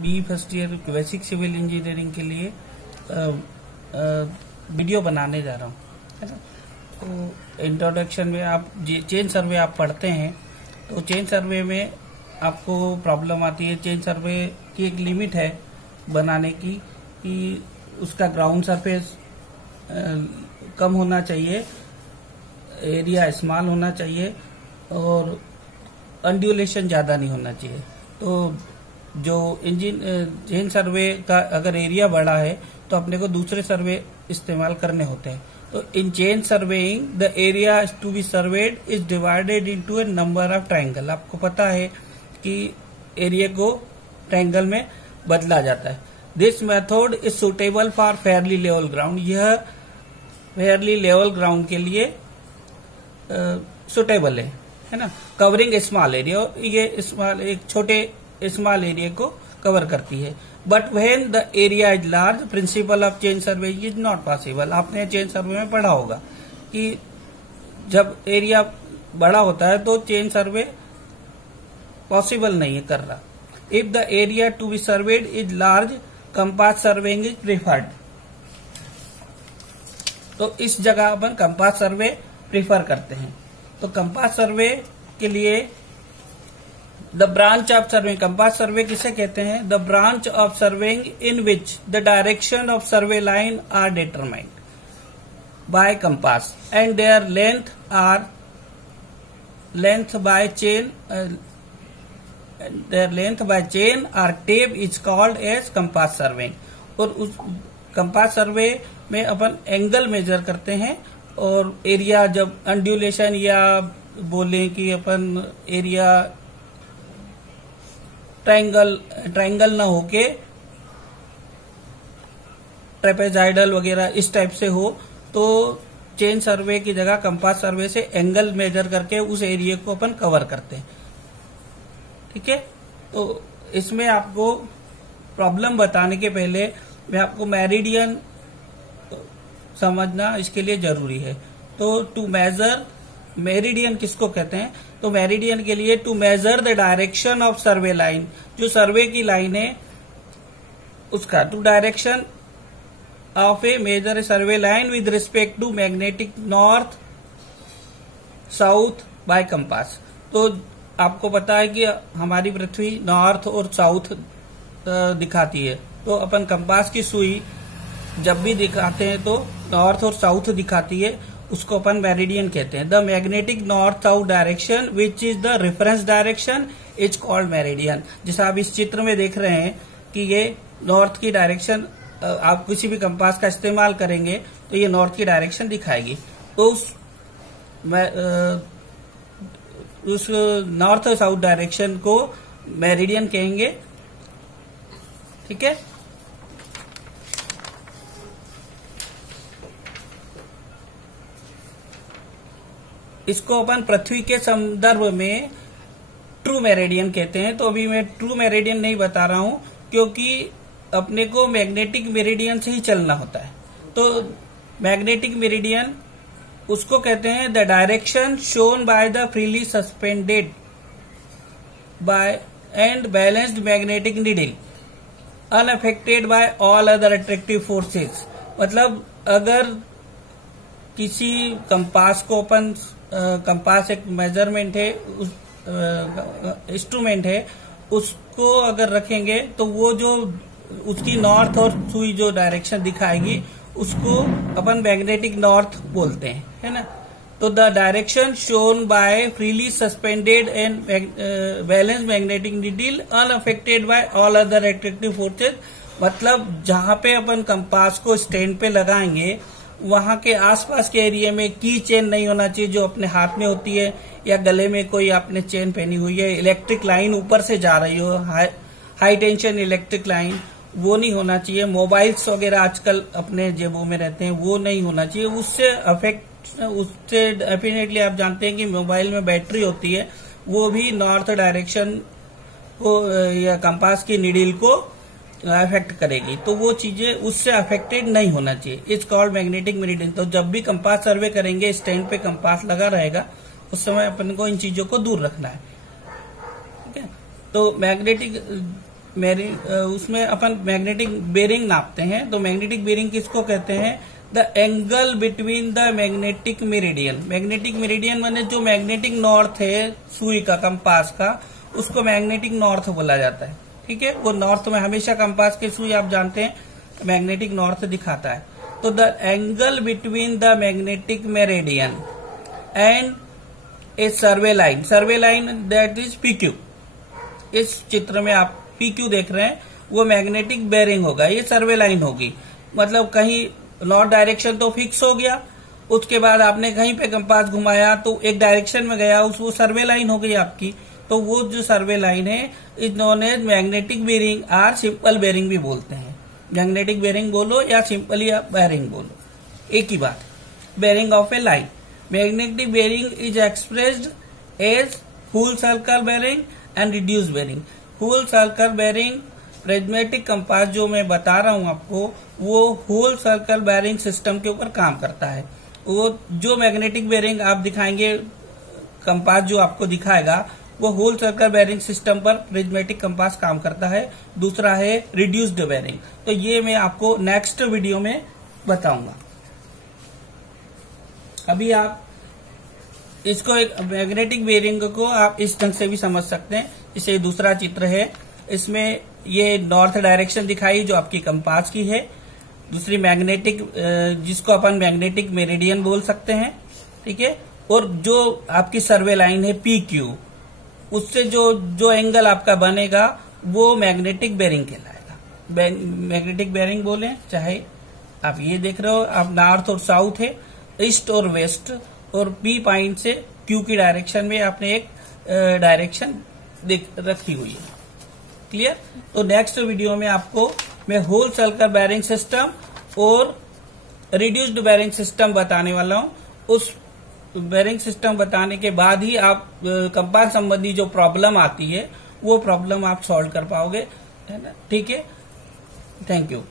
B first year basic civil engineering के लिए video बनाने जा रहा हूँ, है ना। तो इंट्रोडक्शन में आप चेन सर्वे आप पढ़ते हैं, तो चेन सर्वे में आपको प्रॉब्लम आती है। चेन सर्वे की एक लिमिट है बनाने की कि उसका ग्राउंड सरफेस कम होना चाहिए, एरिया स्मॉल होना चाहिए और अंड्यूलेशन ज्यादा नहीं होना चाहिए। तो जो चेन सर्वे का अगर एरिया बड़ा है तो अपने को दूसरे सर्वे इस्तेमाल करने होते हैं। तो in chain surveying the area to be surveyed is divided into a number of triangle. आपको पता है कि एरिया को ट्रायंगल में बदला जाता है। This method is suitable for Fairlie level ground. यह फेयरली लेवल ग्राउंड के लिए सुटेबल है ना। कवरिंग स्मॉल एरिया, ये स्मॉल एक छोटे स्मॉल एरिया को कवर करती है। But when the area is large principle of chain survey is not possible. आपने चेन सर्वे में पढ़ा होगा कि जब एरिया बड़ा होता है तो चेन सर्वे पॉसिबल नहीं है कर रहा। If the area to be surveyed is large compass surveying is preferred. तो इस जगह अपन कंपास सर्वे प्रिफर करते हैं। तो कंपास सर्वे के लिए the branch of surveying, compass survey किसे कहते हैं? The branch of surveying in which the direction of survey line are determined by compass and their length by chain or tape is called as compass surveying. और उस compass सर्वे में अपन angle measure करते हैं और area जब अंड्यूलेशन या बोले कि अपन एरिया ट्रायंगल ना होके ट्रेपेजाइडल वगैरह इस टाइप से हो, तो चेन सर्वे की जगह कंपास सर्वे से एंगल मेजर करके उस एरिया को अपन कवर करते हैं। ठीक है, तो इसमें आपको प्रॉब्लम बताने के पहले मैं आपको मेरिडियन समझना इसके लिए जरूरी है। तो टू मेजर, मेरिडियन किसको कहते हैं? तो मेरिडियन के लिए to measure the direction of survey line, जो सर्वे की लाइन है उसका to direction of a measure survey line with respect to magnetic north south by compass. तो आपको पता है कि हमारी पृथ्वी नॉर्थ और साउथ दिखाती है, तो अपन कंपास की सुई जब भी दिखाते हैं तो नॉर्थ और साउथ दिखाती है, उसको अपन मेरिडियन कहते हैं। The magnetic north south direction which is the reference direction is called meridian. जैसा आप इस चित्र में देख रहे हैं कि ये नॉर्थ की डायरेक्शन, आप किसी भी कंपास का इस्तेमाल करेंगे तो ये नॉर्थ की डायरेक्शन दिखाएगी। तो उस नॉर्थ साउथ डायरेक्शन को मेरिडियन कहेंगे। ठीक है, इसको अपन पृथ्वी के संदर्भ में ट्रू मेरिडियन कहते हैं। तो अभी मैं ट्रू मेरिडियन नहीं बता रहा हूं क्योंकि अपने को मैग्नेटिक मेरिडियन से ही चलना होता है। तो मैग्नेटिक मेरिडियन उसको कहते हैं the direction shown by the freely suspended bye and balanced magnetic needle unaffected bye all other attractive forces. मतलब अगर किसी कंपास को अपन कंपास एक मेजरमेंट है, उस इंस्ट्रूमेंट है, उसको अगर रखेंगे तो वो जो उसकी नॉर्थ और सुई जो डायरेक्शन दिखाएगी उसको अपन मैग्नेटिक नॉर्थ बोलते हैं, है ना। तो the direction shown by freely suspended and balance magnetic needle unaffected bye all other attractive forces. मतलब जहां पे अपन कंपास को स्टैंड पे लगाएंगे वहां के आसपास के एरिया में की चेन नहीं होना चाहिए जो अपने हाथ में होती है, या गले में कोई आपने चेन पहनी हुई है, इलेक्ट्रिक लाइन ऊपर से जा रही हो, हाई टेंशन इलेक्ट्रिक लाइन, वो नहीं होना चाहिए। मोबाइल्स वगैरह आजकल अपने जेबों में रहते हैं, वो नहीं होना चाहिए। उससे डेफिनेटली आप जानते हैं कि मोबाइल में बैटरी होती है, वो भी नॉर्थ डायरेक्शन को या कंपास की नीडल को अफेक्ट करेगी। तो वो चीजें उससे अफेक्टेड नहीं होना चाहिए। It's called magnetic meridian. तो जब भी कंपास सर्वे करेंगे, स्टैंड पे कंपास लगा रहेगा, उस समय अपन को इन चीजों को दूर रखना है। ठीक है, तो मैग्नेटिक उसमें अपन मैग्नेटिक बेरिंग नापते हैं। तो मैग्नेटिक बेरिंग किसको कहते हैं? The angle between the magnetic meridian. Magnetic meridian माने जो मैग्नेटिक नॉर्थ है सुई का, कंपास का, उसको मैग्नेटिक नॉर्थ बोला जाता है। ठीक है, वो नॉर्थ में हमेशा कंपास के सुई आप जानते हैं मैग्नेटिक नॉर्थ दिखाता है। तो the angle between the magnetic meridian and A survey line that is PQ। इस चित्र में आप PQ देख रहे हैं, वो मैग्नेटिक बेरिंग होगा, ये सर्वे लाइन होगी। मतलब कहीं नॉर्थ डायरेक्शन तो फिक्स हो गया, उसके बाद आपने कहीं पे कंपास घुमाया तो एक डायरेक्शन में गया, वो सर्वे लाइन हो गई आपकी। तो वो जो सर्वे लाइन है is known as magnetic bearing और सिंपल बेरिंग भी बोलते हैं। मैग्नेटिक बेरिंग बोलो या सिंपली बेरिंग बोलो, एक ही बात। Bearing of a line. Magnetic bearing is expressed as full circle bearing and reduce bearing. Full circle bearing prismatic compass जो मैं बता रहा हूं आपको, वो होल सर्कल बेरिंग सिस्टम के ऊपर काम करता है। वो जो मैग्नेटिक बेरिंग आप दिखाएंगे, कंपास जो आपको दिखाएगा, वो होल सर्कल बेरिंग सिस्टम पर प्रिज्मेटिक कंपास काम करता है। दूसरा है रिड्यूस्ड बेरिंग। तो ये मैं आपको नेक्स्ट वीडियो में बताऊंगा। अभी आप इसको मैग्नेटिक बेरिंग को आप इस ढंग से भी समझ सकते हैं। जैसे दूसरा चित्र है, इसमें ये नॉर्थ डायरेक्शन दिखाई जो आपकी कंपास की है। दूसरी मैग्नेटिक, जिसको अपन मैग्नेटिक मेरिडियन बोल सकते हैं। ठीक है, और जो आपकी सर्वे लाइन है PQ, उससे जो एंगल आपका बनेगा वो मैग्नेटिक बेरिंग कहलाएगा। मैग्नेटिक बेरिंग बोले, चाहे आप ये देख रहे हो, आप नॉर्थ और साउथ है, ईस्ट और वेस्ट, और P पॉइंट से Q की डायरेक्शन में आपने एक डायरेक्शन रखी हुई है। क्लियर? तो नेक्स्ट वीडियो में आपको मैं होल सर्कल बेरिंग सिस्टम और रिड्यूस्ड बेरिंग सिस्टम बताने वाला हूं। उस बेरिंग सिस्टम बताने के बाद ही आप कंपास संबंधी जो प्रॉब्लम आती है वो प्रॉब्लम आप सॉल्व कर पाओगे, है ना? ठीक है, थैंक यू।